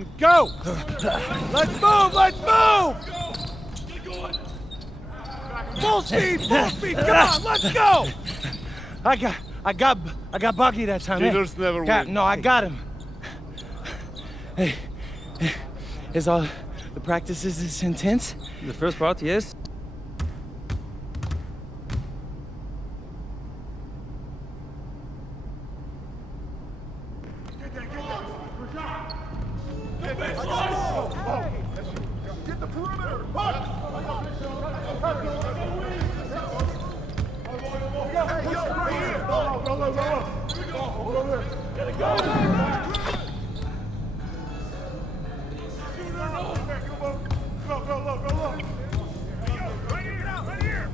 and go! Let's move, let's move! Full speed, come on, let's go! I got Bucky that time. Cheaters never win. No, I got him. Hey, is all the practices this intense? The first part, yes. Get the perimeter! Hey, yo, right here! Go. Get it going! Go. Right here!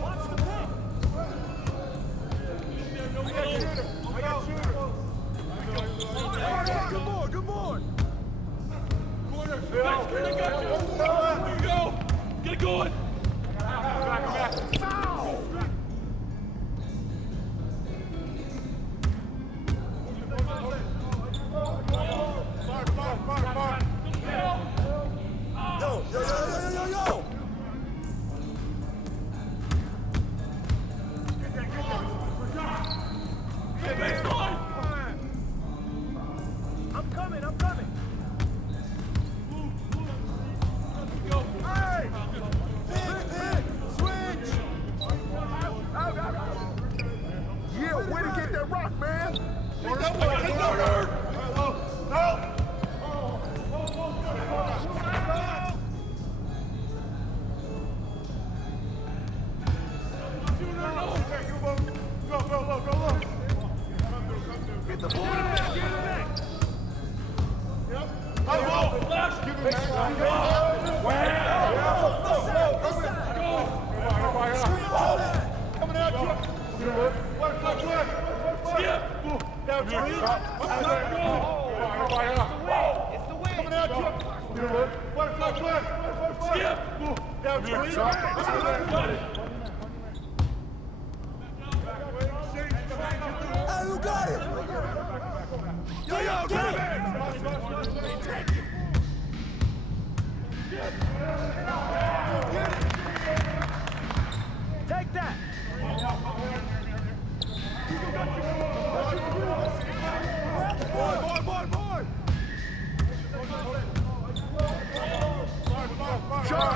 Watch the pin! I got shooter! Good boy! Get it going! Yo! I'm coming! Hey! Pin! Switch! Yeah, way to get that rock, man! Go! Get the ball! Get it back! Yep. Coming at you! Skip! Down three! It's the way! Coming at you! Skip! Down three! Hey, who got it? Yo, get it! Take that! Boy! Shut up!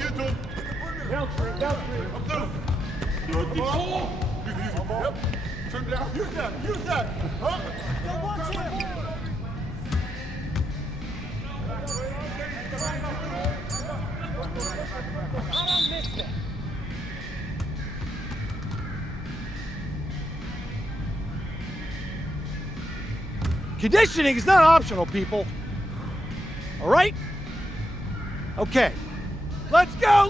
Get to him. Down three. Up through. Yep. Turn down. Use that. Huh? Yo, watch him. I don't miss that. Conditioning is not optional, people. All right? Okay. Let's go!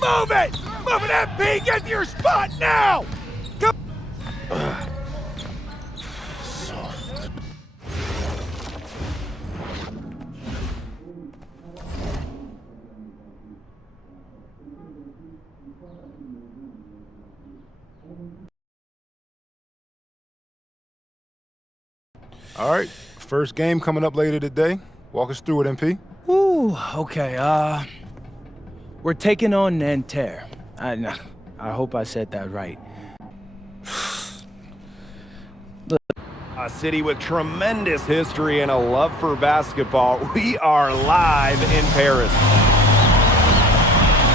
Move it, MP! Get to your spot now! Come. All right, first game coming up later today. Walk us through it, MP. Ooh, okay, we're taking on Nanterre. I hope I said that right. A city with tremendous history and a love for basketball. We are live in Paris.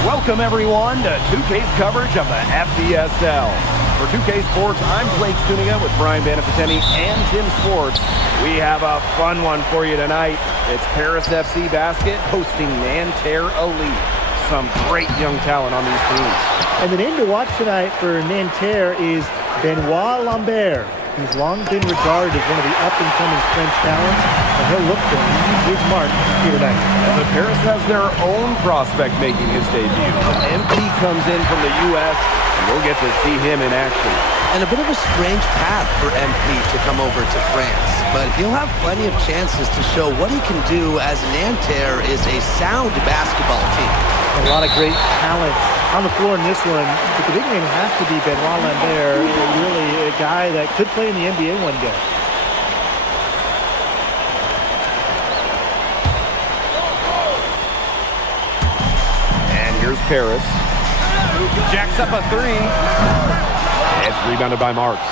Welcome everyone to 2K's coverage of the FDSL. For 2K Sports, I'm Blake Suniga with Brian Banafiteni and Tim Swartz. We have a fun one for you tonight. It's Paris FC Basket hosting Nanterre Elite. Some great young talent on these teams. And the name to watch tonight for Nanterre is Benoit Lambert. He's long been regarded as one of the up-and-coming French talents, and he'll look to leave his mark here tonight. The Paris has their own prospect making his debut. MP comes in from the U.S., and we'll get to see him in action. And a bit of a strange path for MP to come over to France, but he'll have plenty of chances to show what he can do as Nanterre is a sound basketball team. A lot of great talent on the floor in this one, but the big name has to be Benoit Lambert, really a guy that could play in the NBA one day. And here's Paris. Jacks up a three. It's rebounded by Marks.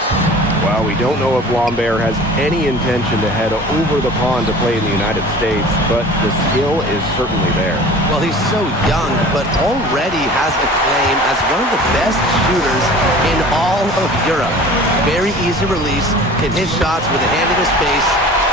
Well, we don't know if Lambert has any intention to head over the pond to play in the United States, but the skill is certainly there. Well, he's so young, but already has a claim as one of the best shooters in all of Europe. Very easy release, can hit shots with a hand in his face.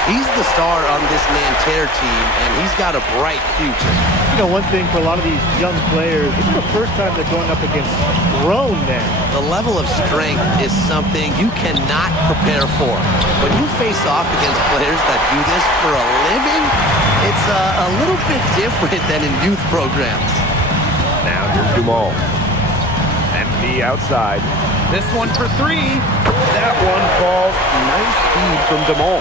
He's the star on this Nanterre team, and he's got a bright future. You know, one thing for a lot of these young players, this is the first time they're going up against grown men. The level of strength is something you cannot prepare for. When you face off against players that do this for a living, it's a little bit different than in youth programs. Now here's Dumal. MP outside. This one for three. That one falls. Nice feed from Dumal.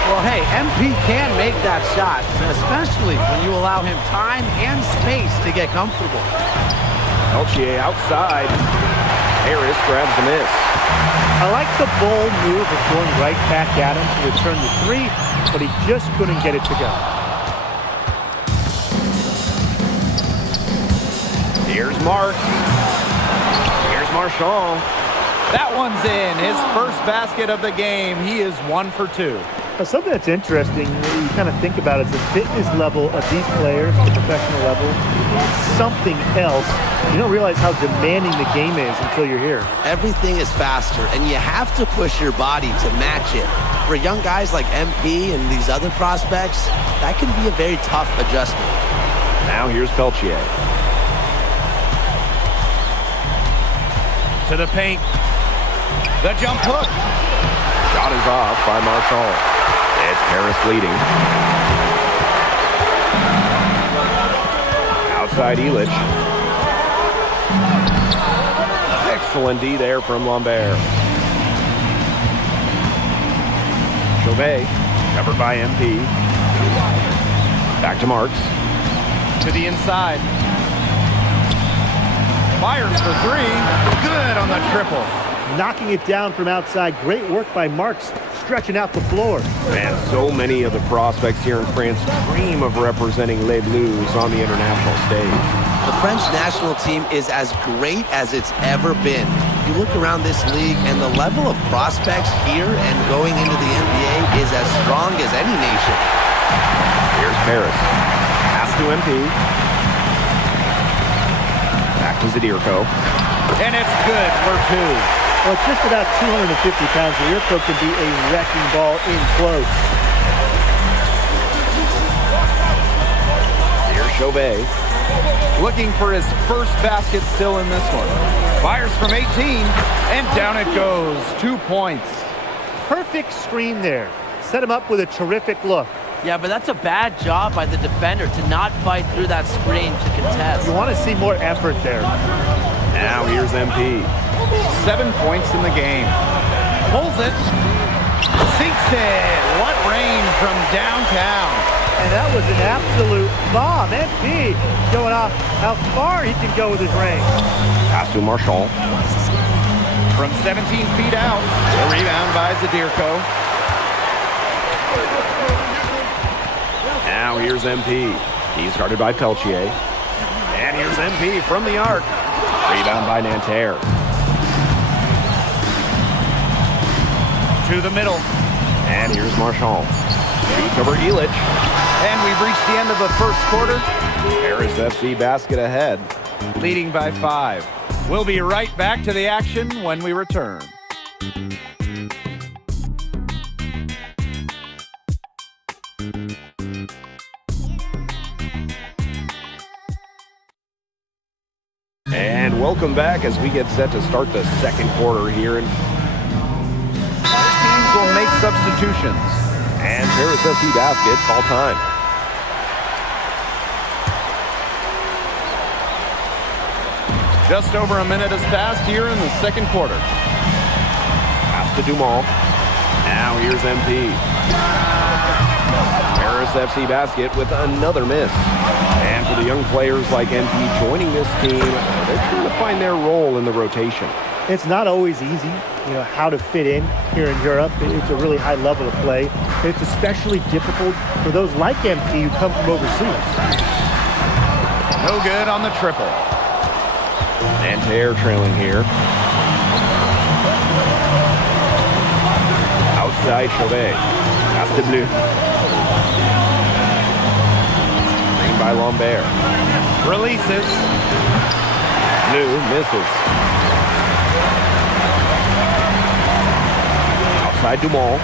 Well, hey, MP can make that shot, especially when you allow him time and space to get comfortable. Peltier outside. Harris grabs the miss. I like the bold move of going right back at him to return the three, but he just couldn't get it to go. Here's Marks. Here's Marchand. That one's in. His first basket of the game. He is 1 for 2. Now, something that's interesting, you kind of think about, is the fitness level of these players at the professional level. It's something else. You don't realize how demanding the game is until you're here. Everything is faster, and you have to push your body to match it. For young guys like MP and these other prospects, that can be a very tough adjustment. Now here's Peltier. To the paint. The jump hook. Shot is off by Marchand. It's Paris leading. Outside Illich. Excellent D there from Lambert. Chauvet, covered by MP. Back to Marks. To the inside. Fires for three. Good on the triple. Knocking it down from outside. Great work by Marks, stretching out the floor. Man, so many of the prospects here in France dream of representing Les Bleus on the international stage. The French national team is as great as it's ever been. You look around this league, and the level of prospects here and going into the NBA is as strong as any nation. Here's Paris. Pass to MP. Back to Zadirko. And it's good for 2. Well, at just about 250 pounds, Zadirko can be a wrecking ball in close. Here's Chauvet. Looking for his first basket still in this one. Fires from 18, and down it goes. 2 points. Perfect screen there. Set him up with a terrific look. Yeah, but that's a bad job by the defender to not fight through that screen to contest. You want to see more effort there. Now here's MP. 7 points in the game. Pulls it. Sinks it. What range from downtown. And that was an absolute bomb. MP showing off how far he can go with his range. Pass to Marchand. From 17 feet out. The rebound by Zadirko. Now here's MP. He's guarded by Peltier. And here's MP from the arc. Rebound by Nanterre. To the middle. And here's Marchand. Beats over Illich. And we've reached the end of the first quarter. Paris FC basket ahead. Leading by 5. We'll be right back to the action when we return. And welcome back as we get set to start the second quarter here. And teams will make substitutions. And Paris FC basket, call time. Just over a minute has passed here in the second quarter. Pass to Dumont. Now here's MP. Paris FC Basket with another miss. And for the young players like MP joining this team, they're trying to find their role in the rotation. It's not always easy, how to fit in here in Europe. It's a really high level of play. It's especially difficult for those like MP who come from overseas. No good on the triple. Nanterre trailing here. Outside Chauvet. Pass to Bleu. Screen by Lambert. Releases. Bleu misses. Outside Dumont.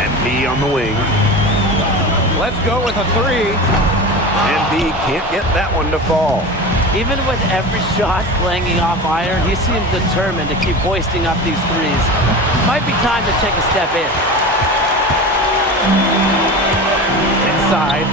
MP on the wing. Let's go with a three. MP can't get that one to fall. Even with every shot clanging off iron, he seems determined to keep hoisting up these threes. Might be time to take a step in. Inside.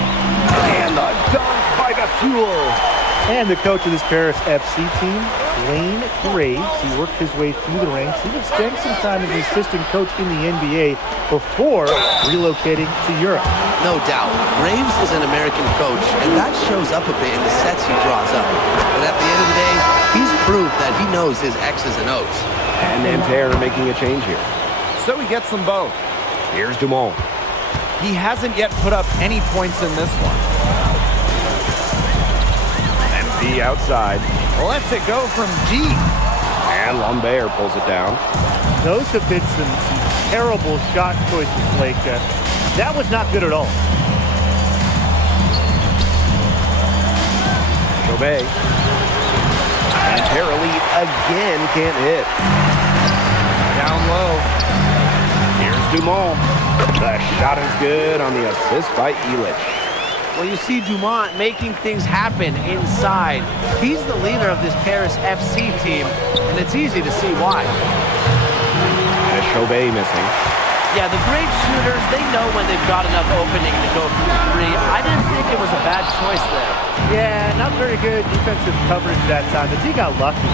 And the dunk by Gasol. And the coach of this Paris FC team, Wayne Graves, he worked his way through the ranks. He would spend some time as an assistant coach in the NBA before relocating to Europe. No doubt. Graves is an American coach, and that shows up a bit in the sets he draws up. But at the end of the day, he's proved that he knows his X's and O's. And Nanterre making a change here. So he gets them both. Here's Dumont. He hasn't yet put up any points in this one. MP outside. Lets it go from deep. And Lambert pulls it down. Those have been some terrible shot choices, Blake. That was not good at all. Chauvet. And Nanterre Elite again can't hit. Down low. Here's Dumont. The shot is good on the assist by Elich. Well, you see Dumont making things happen inside. He's the leader of this Paris FC team, and it's easy to see why. And Chauvet missing. Yeah, the great shooters, they know when they've got enough opening to go for the three. I didn't think it was a bad choice there. Yeah, not very good defensive coverage that time. The team got lucky.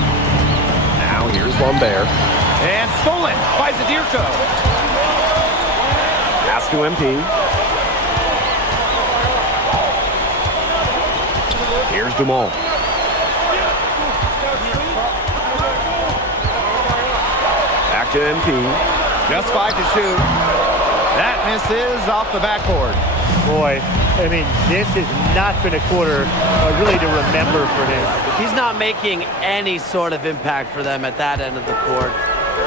Now here's Lambert. And stolen by Zadirko. Pass to MP. Here's Dumont. Back to MP. Just 5 to shoot. That misses off the backboard. Boy, I mean, this has not been a quarter really to remember for him. He's not making any sort of impact for them at that end of the court.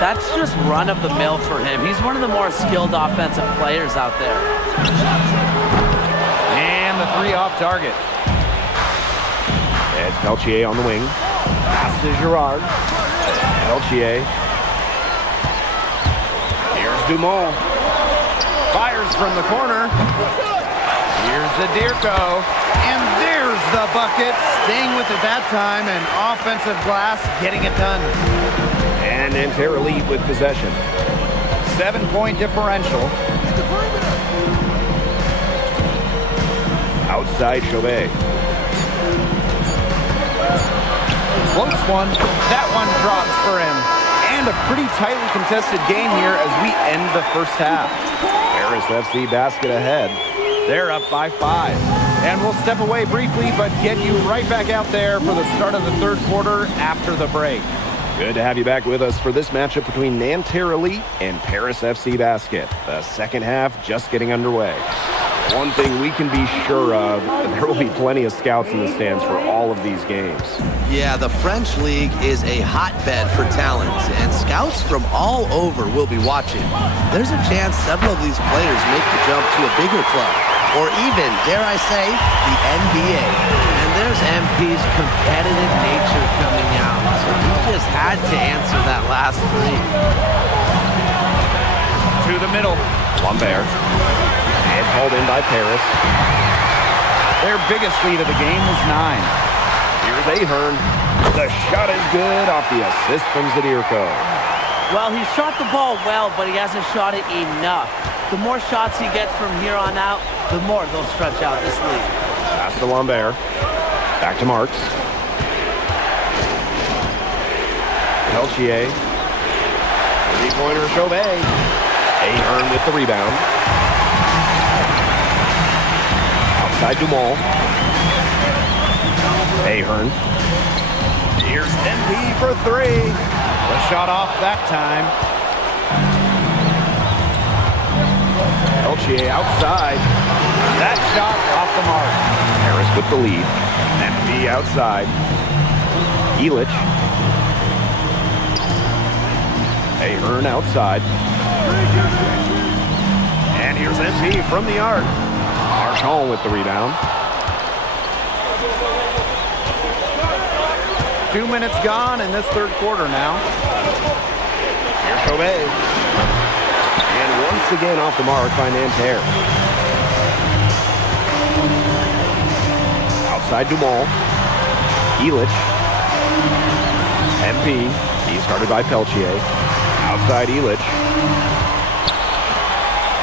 That's just run-of-the-mill for him. He's one of the more skilled offensive players out there. And the three off target. It's Peltier on the wing. Pass to Girard. Peltier. Here's Dumont. Fires from the corner. Here's Zadirko. And there's the bucket. Staying with it that time. And offensive glass getting it done. And Nanterre Elite with possession. 7-point differential. Outside Chauvet. Close one. That one drops for him. And a pretty tightly contested game here as we end the first half. Paris FC Basket ahead. They're up by 5. And we'll step away briefly, but get you right back out there for the start of the third quarter after the break. Good to have you back with us for this matchup between Nanterre Elite and Paris FC Basket. The second half just getting underway. One thing we can be sure of, there will be plenty of scouts in the stands for all of these games. Yeah, the French League is a hotbed for talent, and scouts from all over will be watching. There's a chance several of these players make the jump to a bigger club, or even, dare I say, the NBA. And there's MP's competitive nature coming out, so he just had to answer that last three. To the middle. Lambert. It's hauled in by Paris. Their biggest lead of the game was 9. Here's Ahern. The shot is good off the assist from Zadirko. Well, he shot the ball well, but he hasn't shot it enough. The more shots he gets from here on out, the more they'll stretch out this lead. Pass to Lambert. Back to Marks. Peltier. Three-pointer, Chauvet. Ahern with the rebound. Outside Dumont. Ahern. Here's MP for three. The shot off that time. Peltier outside. That shot off the mark. Harris with the lead. MP outside. Elich. Ahern outside. And here's MP from the arc. Marchand with the rebound. 2 minutes gone in this third quarter now. Here's Chauvet. And once again off the mark by Nanterre. Outside Dumont. Elich. MP. He's guarded by Peltier. Outside Elich.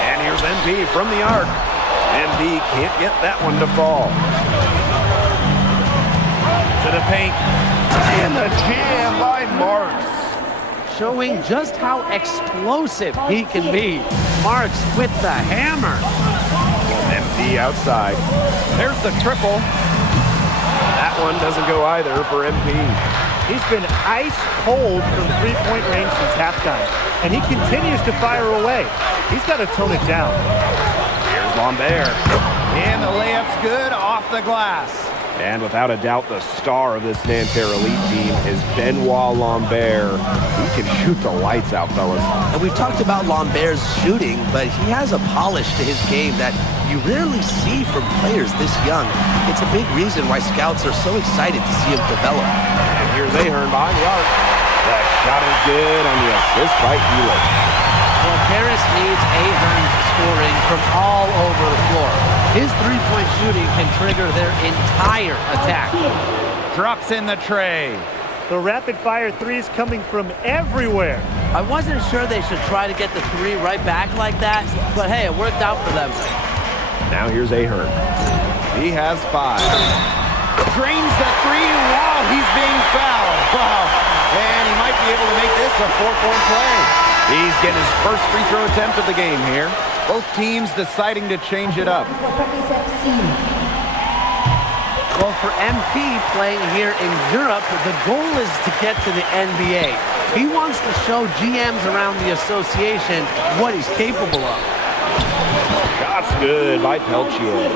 And here's MP from the arc. MP can't get that one to fall. To the paint. And the jam by Marks. Showing just how explosive he can be. Marks with the hammer. MP outside. There's the triple. That one doesn't go either for MP. He's been ice cold from three-point range since halftime, and he continues to fire away. He's got to tone it down. Here's Lambert. And the layup's good off the glass. And without a doubt, the star of this Nanterre Elite team is Benoit Lambert. He can shoot the lights out, fellas. And we've talked about Lambert's shooting, but he has a polish to his game that you rarely see from players this young. It's a big reason why scouts are so excited to see him develop. And here's Ahern behind the arc. The shot is good on the assist by Elich. Well, Paris needs Ahern's scoring from all over the floor. His three-point shooting can trigger their entire attack. Drops in the tray. The rapid-fire threes coming from everywhere. I wasn't sure they should try to get the three right back like that, but hey, it worked out for them. Now here's Ahern. He has 5. Drains the three while he's being fouled. Wow. And he might be able to make this a 4-point play. He's getting his first free throw attempt of the game here. Both teams deciding to change it up. Well, for MP playing here in Europe, the goal is to get to the NBA. He wants to show GMs around the association what he's capable of. Shot's good by Peltier.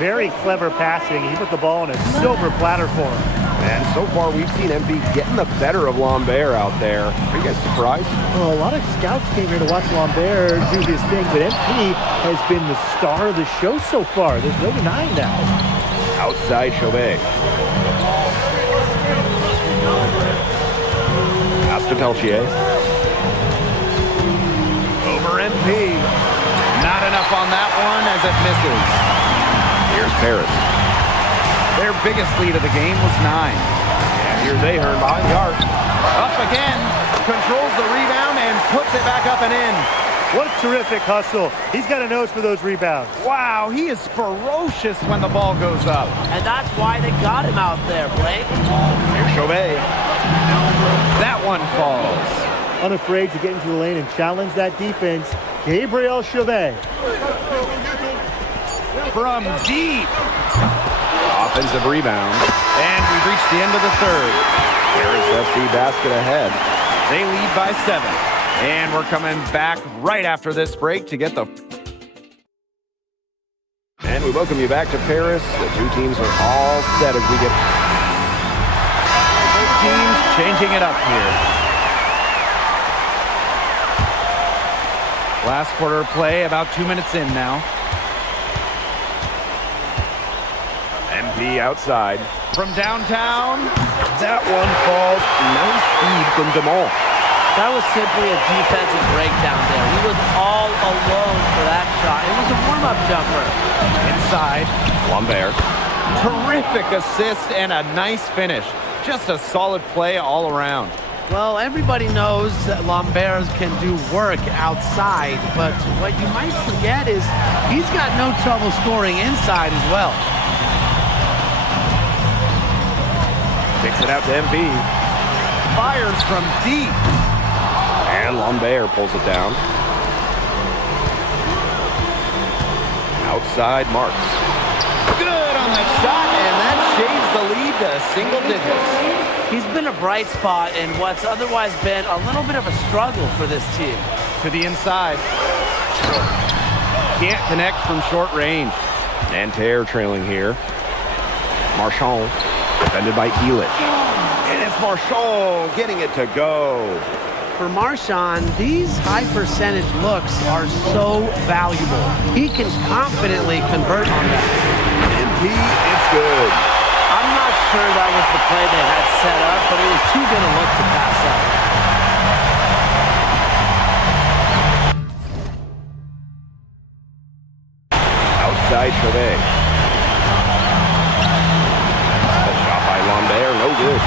Very clever passing. He put the ball on a silver platter for him. And so far, we've seen MP getting the better of Lambert out there. Are you guys surprised? Well, a lot of scouts came here to watch Lambert do his thing, but MP has been the star of the show so far. There's no denying that. Outside Chauvet. Pass to Peltier. Over MP. Not enough on that one as it misses. Here's Paris. Their biggest lead of the game was 9. And here's Ahern behind the arc. Up again. Controls the rebound and puts it back up and in. What a terrific hustle. He's got a nose for those rebounds. Wow, he is ferocious when the ball goes up. And that's why they got him out there, Blake. Here's Chauvet. That one falls. Unafraid to get into the lane and challenge that defense, Gabriel Chauvet. From deep. Offensive rebound. And we've reached the end of the third. Paris FC basket ahead. They lead by 7. And we're coming back right after this break to get the... And we welcome you back to Paris. The two teams are all set as we get... Both teams changing it up here. Last quarter of play, about 2 minutes in now. MP outside. From downtown. That one falls. Nice feed from Dumont. That was simply a defensive breakdown there. He was all alone for that shot. It was a warm-up jumper. Inside. Lambert. Terrific assist and a nice finish. Just a solid play all around. Well, everybody knows that Lambert can do work outside, but what you might forget is he's got no trouble scoring inside as well. Kicks it out to MP. fires from deep. And Lambert pulls it down. Outside Marks. Good on the shot, and that shaves the lead to single digits. He's been a bright spot in what's otherwise been a little bit of a struggle for this team. To the inside. Can't connect from short range. Nanterre trailing here. Marchand, defended by Elich. And it's Marchand getting it to go. For Marchand, these high percentage looks are so valuable. He can confidently convert on that. MP, it's good. I'm not sure that was the play they had set up, but it was too good a look to pass up. Outside Chauvet. A shot by Lambert, no good.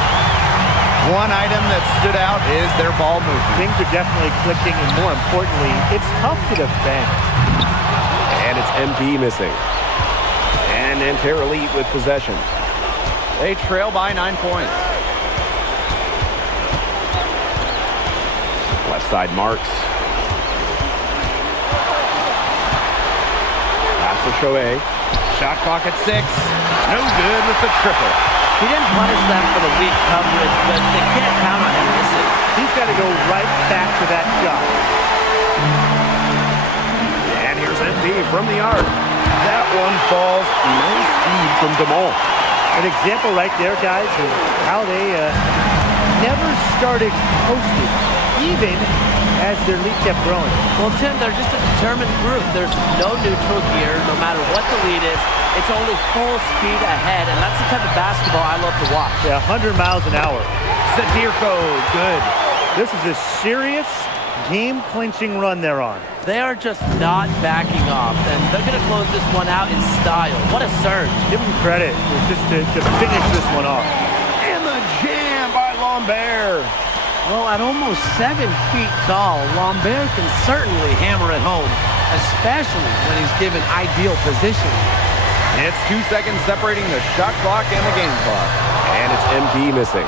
One item that stood out is their ball movement. Things are definitely clicking, and more importantly, it's tough to defend. And it's MP missing. And Nanterre Elite with possession. They trail by 9 points. Left side Marks. Pass to Chauvet. Shot clock at 6. No good with the triple. He didn't punish them for the weak coverage, but they can't count on him missing. He's got to go right back to that shot. And here's MP from the arc. That one falls. Nice feed from DeMol. An example right there, guys, of how they never started posting, even as their lead kept growing. Well, Tim, they're just a determined group. There's no neutral here. No matter what the lead is, it's only full speed ahead, and that's the type of basketball I love to watch. Yeah, 100 miles an hour. Zadirko, good. This is a serious game-clinching run they're on. They are just not backing off, and they're going to close this one out in style. What a surge. Give them credit just to finish this one off. And the jam by Lambert. Well, at almost 7 feet tall, Lambert can certainly hammer it home, especially when he's given ideal position. It's 2 seconds separating the shot clock and the game clock. And it's MP missing.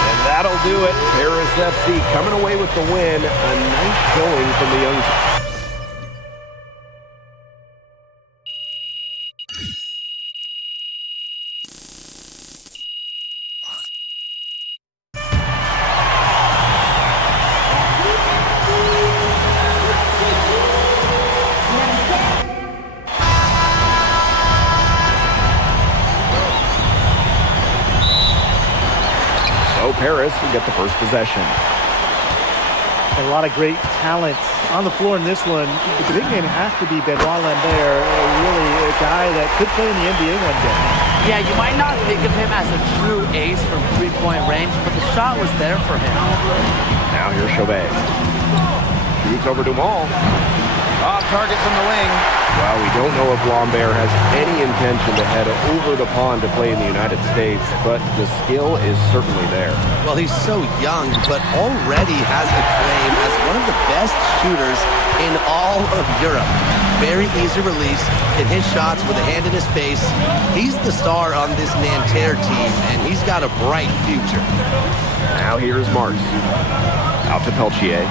And that'll do it. Paris FC coming away with the win. A nice showing from the young team. Paris will get the first possession. A lot of great talents on the floor in this one. But the big name has to be Benoit Lambert, really a guy that could play in the NBA one day. Yeah, you might not think of him as a true ace from three-point range, but the shot was there for him. Now here's Chauvet. Shoots over Dumont. Off target from the wing. Well, we don't know if Lambert has any intention to head over the pond to play in the United States, but the skill is certainly there. Well, he's so young, but already has a claim as one of the best shooters in all of Europe. Very easy release, can hit shots with a hand in his face. He's the star on this Nanterre team, and he's got a bright future. Now here's Marks. Out to Peltier.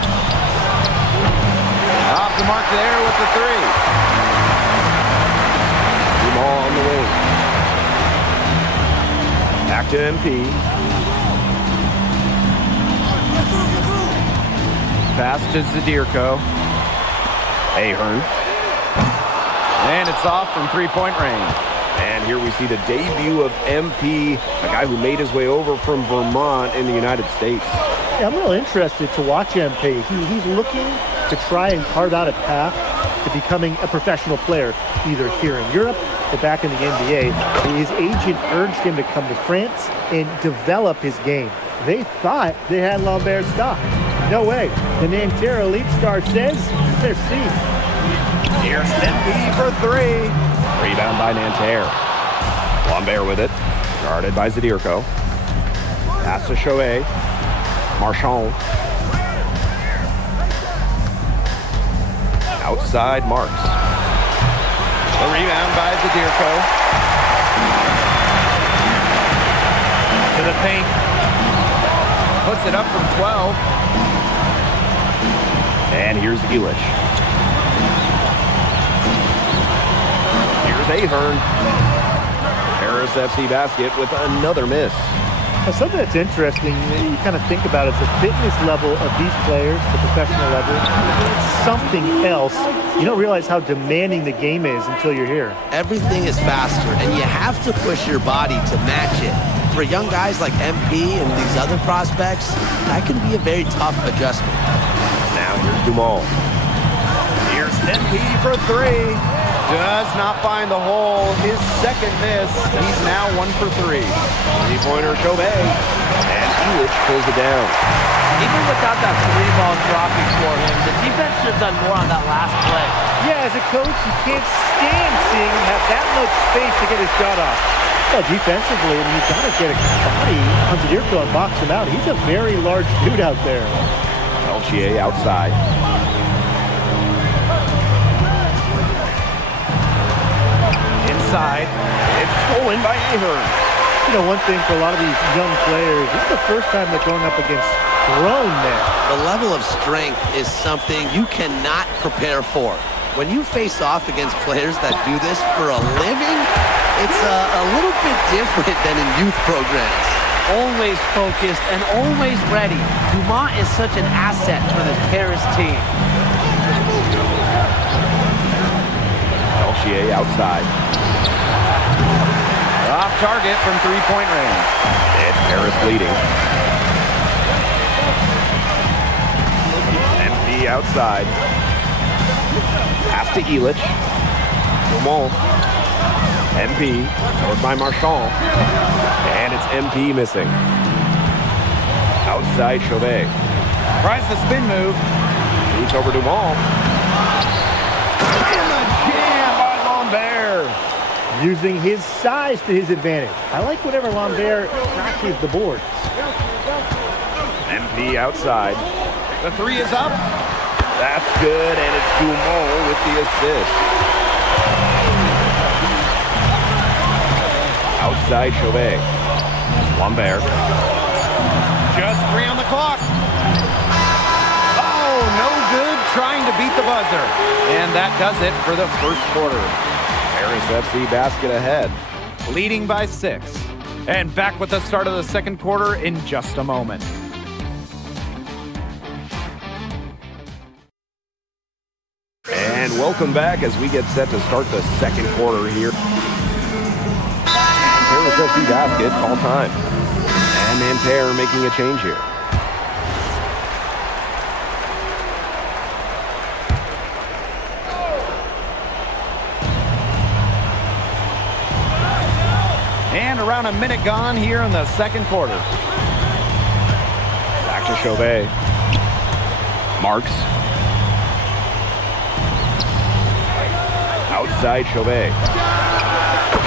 Off the mark there with the 3. Dumont on the wing. Back to MP. Pass to Zadirko. Ahern. And it's off from three-point range. And here we see the debut of MP, a guy who made his way over from Vermont in the United States. Yeah, I'm real interested to watch MP. He's looking to try and carve out a path to becoming a professional player, either here in Europe or back in the NBA. His agent urged him to come to France and develop his game. They thought they had Lambert stopped. No way. The Nanterre Elite star says they're seen. Here's MP for 3. Rebound by Nanterre. Lambert with it. Guarded by Zadirko. Pass to Chauvet. Marchand. Outside Marks. The rebound by Zadirko. To the paint. Puts it up from 12. And here's Illich. Here's Ahern. Paris FC basket with another miss. Now, something that's interesting, you kind of think about is the fitness level of these players, the professional level. It's something else. You don't realize how demanding the game is until you're here. Everything is faster, and you have to push your body to match it. For young guys like MP and these other prospects, that can be a very tough adjustment. Now here's Dumont. Here's MP for three. Does not find the hole. His second miss. He's now 1 for 3. Three-pointer Chauvet. And Illich pulls it down. Even without that 3-ball dropping for him, the defense should have done more on that last play. Yeah, as a coach, you can't stand seeing him have that much space to get his shot off. Well, defensively, I mean, you've got to get a body on Zadirko and box him out. He's a very large dude out there. Peltier outside. Inside. It's stolen by Ahern. You know, one thing for a lot of these young players, this is the first time they're going up against grown men. The level of strength is something you cannot prepare for. When you face off against players that do this for a living, it's a little bit different than in youth programs. Always focused and always ready. Dumont is such an asset for this Paris team. Peltier outside. Off target from three-point range. It's Paris leading. MP outside. Pass to Illich. Dumont. MP. Covered by Marchand. And it's MP missing. Outside Chauvet. Tries the spin move. Shoots over Dumont. And the jam by Lambert. Using his size to his advantage. I like whenever Lambert crashes the boards. MP outside. The three is up. That's good, and it's Dumont with the assist. Outside Chauvet. Lambert. Just 3 on the clock. Oh, no good trying to beat the buzzer. And that does it for the first quarter. Paris FC basket ahead. Leading by 6. And back with the start of the second quarter in just a moment. And welcome back as we get set to start the second quarter here. Paris FC basket, call time. And Nanterre making a change here. And around a minute gone here in the second quarter. Back to Chauvet. Marks. Outside Chauvet.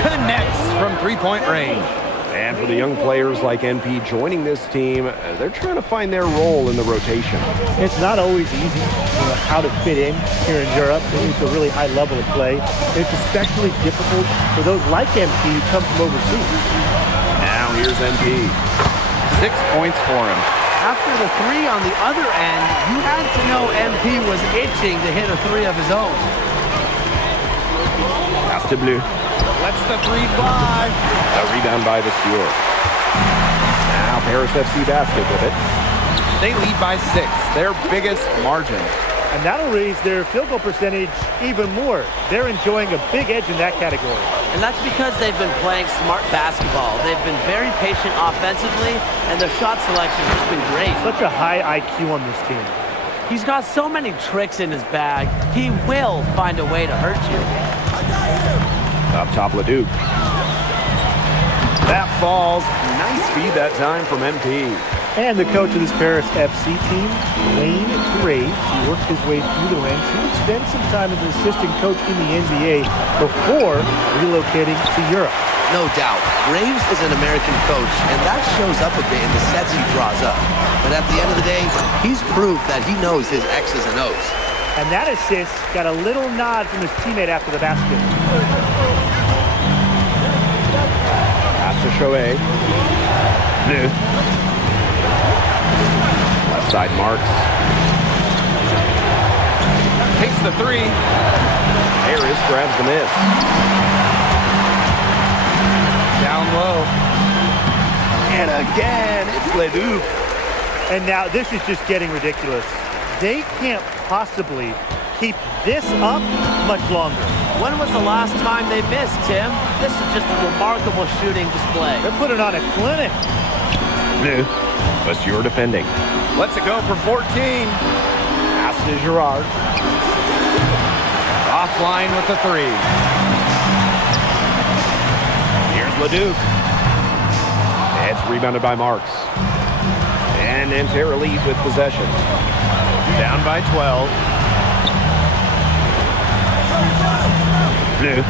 Connects from three-point range. And for the young players like MP joining this team, they're trying to find their role in the rotation. It's not always easy, how to fit in here in Europe. It's a really high level of play. It's especially difficult for those like MP who come from overseas. Now here's MP. 6 points for him. After the 3 on the other end, you had to know MP was itching to hit a 3 of his own. Pass to Bleu. Lets the 3 fly. A rebound by Vasseur. Now Paris FC basket with it. They lead by 6, their biggest margin. And that'll raise their field goal percentage even more. They're enjoying a big edge in that category. And that's because they've been playing smart basketball. They've been very patient offensively, and their shot selection has been great. Such a high IQ on this team. He's got so many tricks in his bag, he will find a way to hurt you. Up top, Leduc. That falls. Nice feed that time from MP. And the coach of this Paris FC team, Wayne Graves, he worked his way through the ranks. He would spend some time as an assistant coach in the NBA before relocating to Europe. No doubt, Graves is an American coach, and that shows up a bit in the sets he draws up. But at the end of the day, he's proved that he knows his X's and O's. And that assist got a little nod from his teammate after the basket. Pass to Shohei. New. Left side marks. Takes the three. Harris grabs the miss. Down low. And again, it's Leduc. And now this is just getting ridiculous. They can't possibly keep this up much longer. When was the last time they missed, Tim? This is just a remarkable shooting display. They're putting on a clinic. New. Vasseur defending. Lets it go from 14. Pass to Girard. Offline with the three. Here's Leduc. It's rebounded by Marks. And Nanterre lead with possession. Down by 12. Bleu.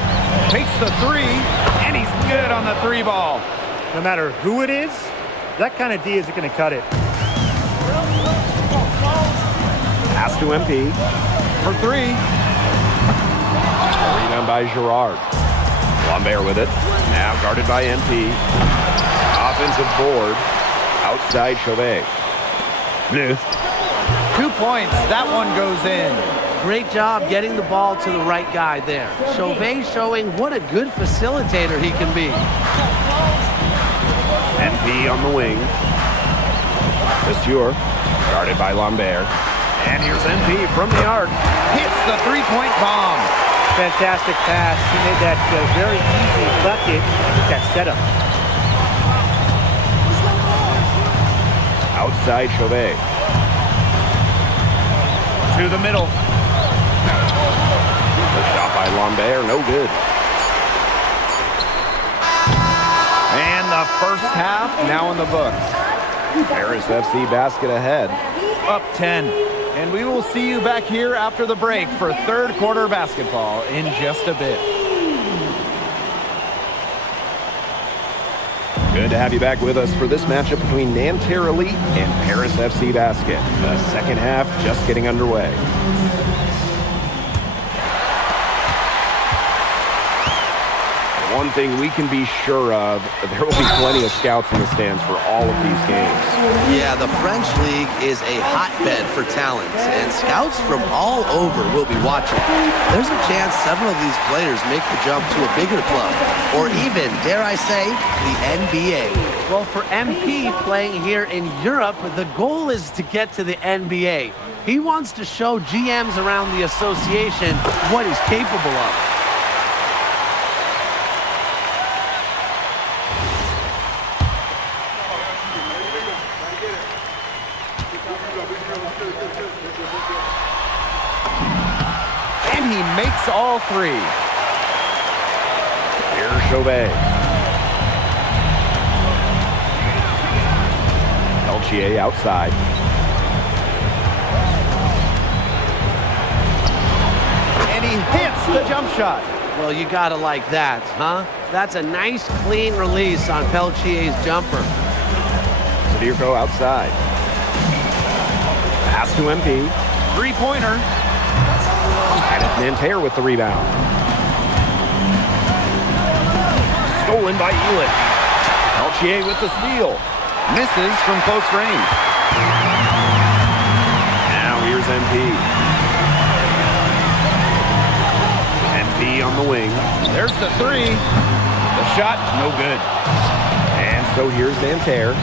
Takes the three, and he's good on the three ball. No matter who it is, that kind of D isn't going to cut it. Pass to MP. For three. Rebound by Girard. Lambert with it. Now guarded by MP. Offensive board. Outside Chauvet. Bleu. 2 points. That one goes in. Great job getting the ball to the right guy there. Chauvet showing what a good facilitator he can be. MP on the wing. Vasseur. Guarded by Lambert. And here's MP from the arc. Hits the three-point bomb. Fantastic pass. He made that very easy bucket with that setup. Outside Chauvet. To the middle. The shot by Lambert, no good. And the first half now in the books. Paris FC basket ahead. Up 10. And we will see you back here after the break for third quarter basketball in just a bit. Good to have you back with us for this matchup between Nanterre Elite and Paris FC Basket. The second half just getting underway. One thing we can be sure of, there will be plenty of scouts in the stands for all of these games. Yeah, the French league is a hotbed for talent, and scouts from all over will be watching. There's a chance several of these players make the jump to a bigger club, or even, dare I say, the NBA. Well, for MP playing here in Europe, the goal is to get to the NBA. He wants to show GMs around the association what he's capable of. And he makes all three. Here's Chauvet. Peltier outside. And he hits the jump shot. Well, you gotta like that, huh? That's a nice, clean release on Peltier's jumper. Zadirko outside. Pass to MP. Three-pointer. And it's Nanterre with the rebound. Stolen by Elich. Peltier with the steal. Misses from close range. Now here's MP. MP on the wing. There's the three. The shot, no good. And so here's Nanterre.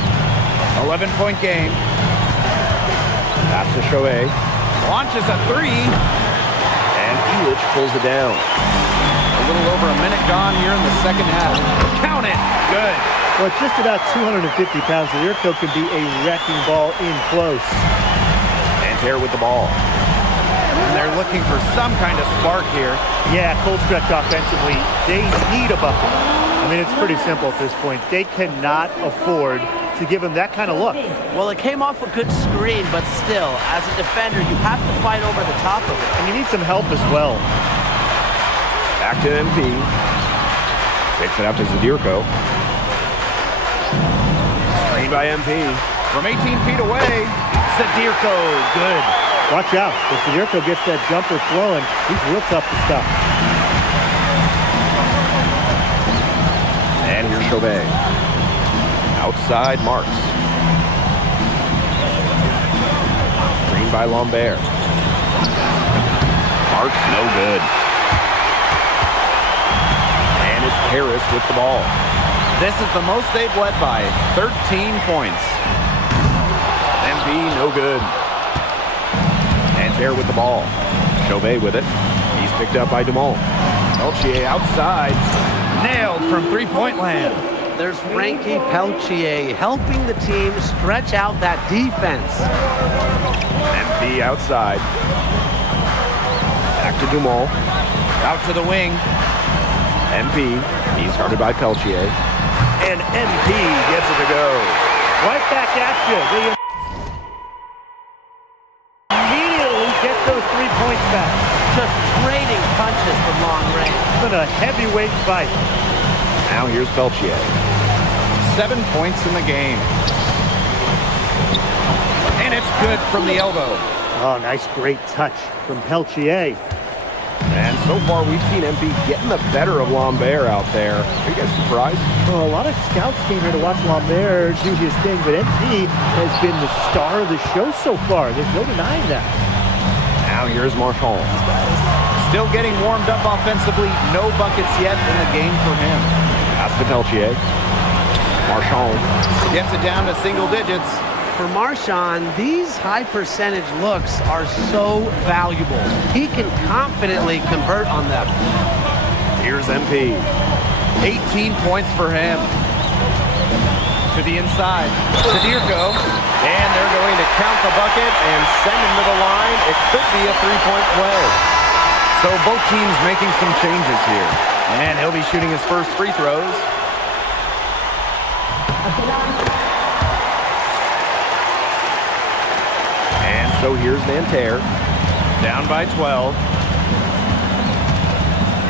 11-point game. Pass to Chauvet. Launches a three. And Elich pulls it down. A little over a minute gone here in the second half. Count it. Good. Well, at just about 250 pounds, Zadirko can be a wrecking ball in close. Nanterre with the ball. And they're looking for some kind of spark here. Yeah, cold stretch offensively. They need a bucket. I mean, it's pretty simple at this point. They cannot afford to give him that kind of look. Well, it came off a good screen, but still, as a defender, you have to fight over the top of it. And you need some help as well. Back to MP. Takes it out to Zadirko. Screen by MP. From 18 feet away, Zadirko, good. Watch out. If Zadirko gets that jumper flowing, he's real tough to stop. And here's Chauvet. Outside Marks. Screen by Lambert. Marks, no good. And it's Harris with the ball. This is the most they've led by, 13 points. MP, no good. Nanterre with the ball. Chauvet with it. He's picked up by Dumont. Peltier outside. Nailed from three-point land. There's Frankie Peltier helping the team stretch out that defense. MP outside. Back to Dumont. Out to the wing. MP. He's guarded by Peltier. And MP gets it to go. Right back at you. They immediately get those 3 points back. Just trading punches from long range. It's been a heavyweight fight. Now here's Peltier. 7 points in the game. And it's good from the elbow. Oh, nice, great touch from Peltier. And so far, we've seen MP getting the better of Lambert out there. Are you guys surprised? Well, a lot of scouts came here to watch Lambert do his thing, but MP has been the star of the show so far. There's no denying that. Now here's Marchand. Still getting warmed up offensively. No buckets yet in the game for him. Pass to Peltier. Marchand. Gets it down to single digits. For Marchand, these high percentage looks are so valuable. He can confidently convert on them. Here's MP. 18 points for him. To the inside. Zadirko. And they're going to count the bucket and send him to the line. It could be a three-point play. So both teams making some changes here. And he'll be shooting his first free throws. And so here's Nanterre. Down by 12.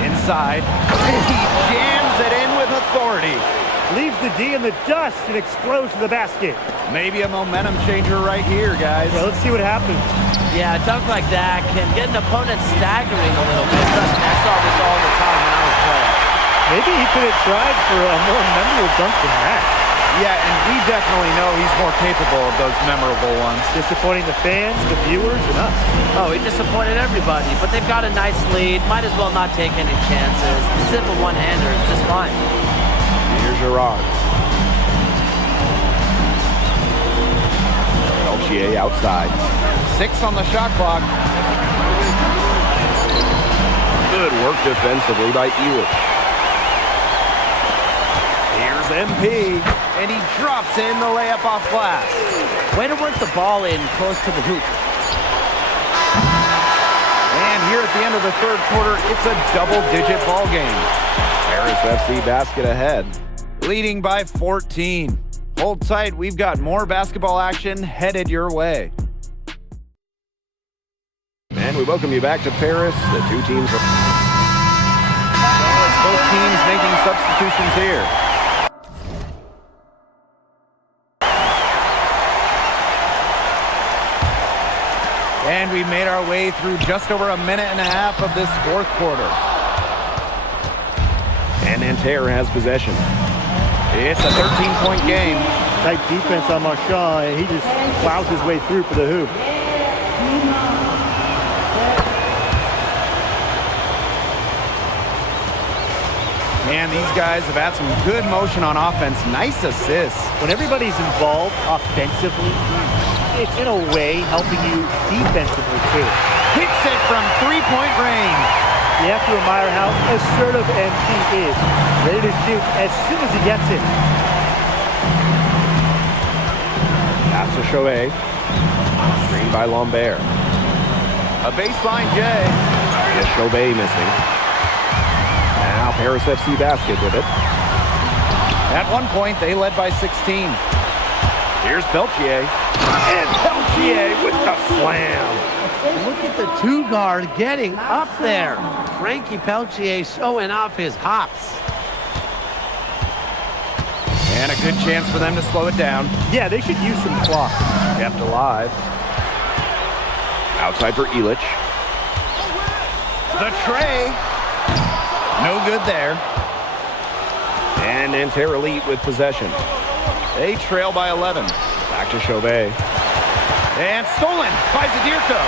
Inside. He jams it in with authority. Leaves the D in the dust and explodes to the basket. Maybe a momentum changer right here, guys. Yeah, let's see what happens. Yeah, a dunk like that can get an opponent staggering a little bit. Trust me, I saw this all the time when I was playing. Maybe he could have tried for a more memorable dunk than that. Yeah, and we definitely know he's more capable of those memorable ones. Disappointing the fans, the viewers, and us. Oh, he disappointed everybody, but they've got a nice lead. Might as well not take any chances. The simple one-hander is just fine. Here's Gerard. Peltier outside. 6 on the shot clock. Good work defensively by Elich. Here's MP. And he drops in the layup off glass. Way to work the ball in close to the hoop. And here at the end of the third quarter, it's a double-digit ball game. Paris FC basket ahead. Leading by 14. Hold tight, we've got more basketball action headed your way. And we welcome you back to Paris. The two teams are... It's both teams making substitutions here. And we made our way through just over a minute and a half of this fourth quarter. And Nanterre has possession. It's a 13-point game. Tight defense on Marchand, and he just plows his way through for the hoop. Man, these guys have had some good motion on offense. Nice assists. When everybody's involved offensively, it's in a way helping you defensively too. Hits it from three-point range. You have to admire how assertive MP is. Ready to shoot as soon as he gets it. Pass to Chauvet. Screen by Lambert. A baseline J. And Chauvet missing. Now Paris FC basket with it. At one point, they led by 16. Here's Peltier. And Peltier with the slam. Look at the two guard getting up there. Frankie Peltier showing off his hops. And a good chance for them to slow it down. Yeah, they should use some clock. Kept alive. Outside for Illich. The tray. No good there. And Nanterre Elite with possession. They trail by 11. Back to Chauvet. And stolen by Zadirko.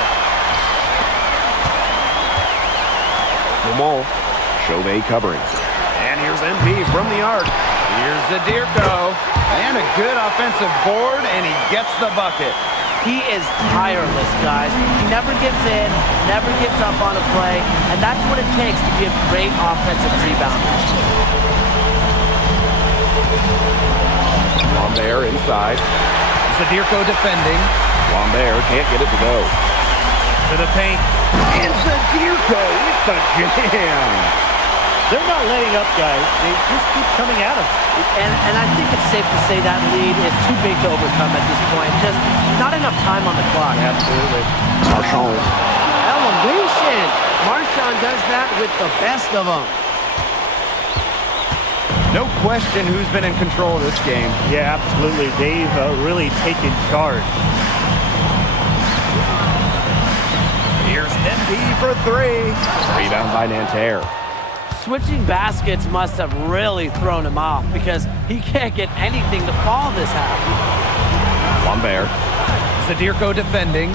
Dumont. Chauvet covering. And here's MP from the arc. Here's Zadirko. And a good offensive board, and he gets the bucket. He is tireless, guys. He never gives in, never gives up on a play, and that's what it takes to be a great offensive rebounder. Lambert inside. Zadirko defending. Lambert can't get it to go. To the paint. And Zadirko with the jam. They're not letting up, guys. They just keep coming at him. And I think it's safe to say that lead is too big to overcome at this point. Just not enough time on the clock. Absolutely. Marchand. Elevation. Marchand does that with the best of them. No question who's been in control of this game. Yeah, absolutely. They've really taken charge. Here's MP for three. Rebound by Nanterre. Switching baskets must have really thrown him off because he can't get anything to fall this half. Lambert. Zadirko defending.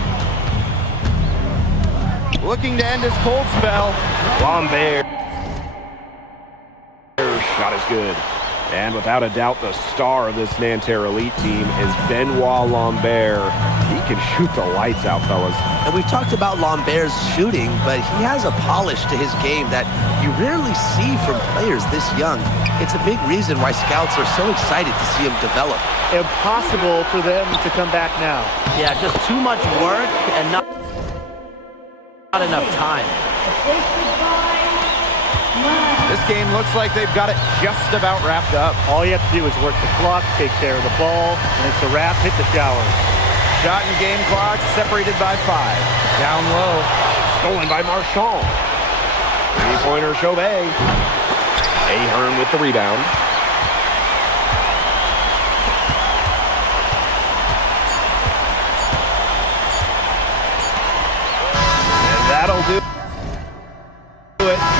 Looking to end his cold spell. Lambert. Shot is good. And without a doubt, the star of this Nanterre Elite team is Benoit Lambert. He can shoot the lights out, fellas. And we've talked about Lambert's shooting, but he has a polish to his game that you rarely see from players this young. It's a big reason why scouts are so excited to see him develop. Impossible for them to come back now. Yeah, just too much work and not enough time. This game looks like they've got it just about wrapped up. All you have to do is work the clock, take care of the ball, and it's a wrap. Hit the showers. Shot and game clock separated by 5. Down low. Stolen by Marchand. Three-pointer Chauvet. Ahern with the rebound. And that'll do it.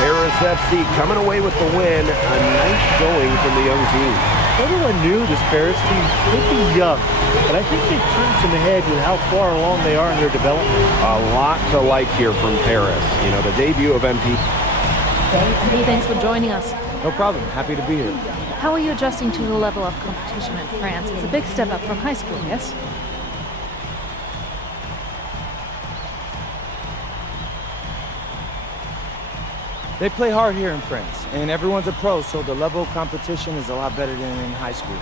Paris FC coming away with the win. A nice showing from the young team. Everyone knew this Paris team could be young, but I think they've turned some heads with how far along they are in their development. A lot to like here from Paris. You know, the debut of MP. Hey, thanks for joining us. No problem. Happy to be here. How are you adjusting to the level of competition in France? It's a big step up from high school, yes? They play hard here in France, and everyone's a pro, so the level of competition is a lot better than in high school.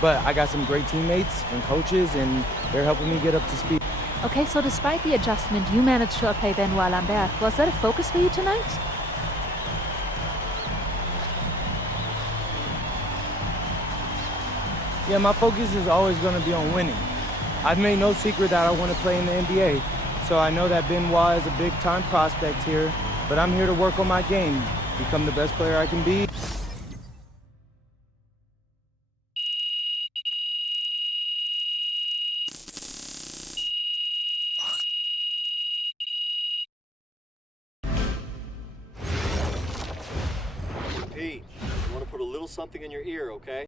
But I got some great teammates and coaches, and they're helping me get up to speed. Okay, so despite the adjustment, you managed to outplay Benoit Lambert. Was that a focus for you tonight? Yeah, my focus is always going to be on winning. I've made no secret that I want to play in the NBA, so I know that Benoit is a big-time prospect here, but I'm here to work on my game, become the best player I can be. Pete, you want to put a little something in your ear, okay?